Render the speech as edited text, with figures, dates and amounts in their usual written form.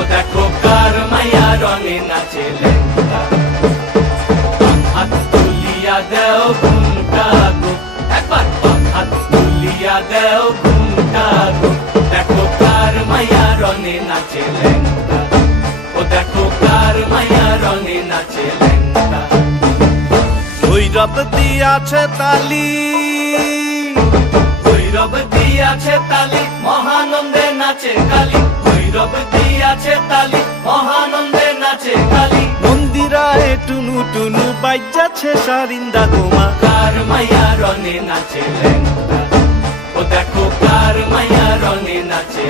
ও দেখো কার মাইয়া রঙে নাচে লেঙ্গা। হাত তুলিয়া দেও ঘুমটা গো, একবার হাত তুলিয়া দেও ঘুমটা গো, দেখো কার মাইয়া রঙে নাচে লেঙ্গা। ও দেখো কার মাইয়া রঙে নাচে লেঙ্গা। ভৈরব দিয়াছে তালি, ভৈরব দিয়াছে তালি, মহানন্দে নাচে কালী। ভৈরব দিয়াছে তালি, মহানন্দে নাচে কালী। মন্দিরায় টুনু টুনু বাজ্যাছে সারিন্দা গোমা। কার মাইয়া রঙে নাচে লেঙ্গা। ও দেখো কার মাইয়া রঙে নাচে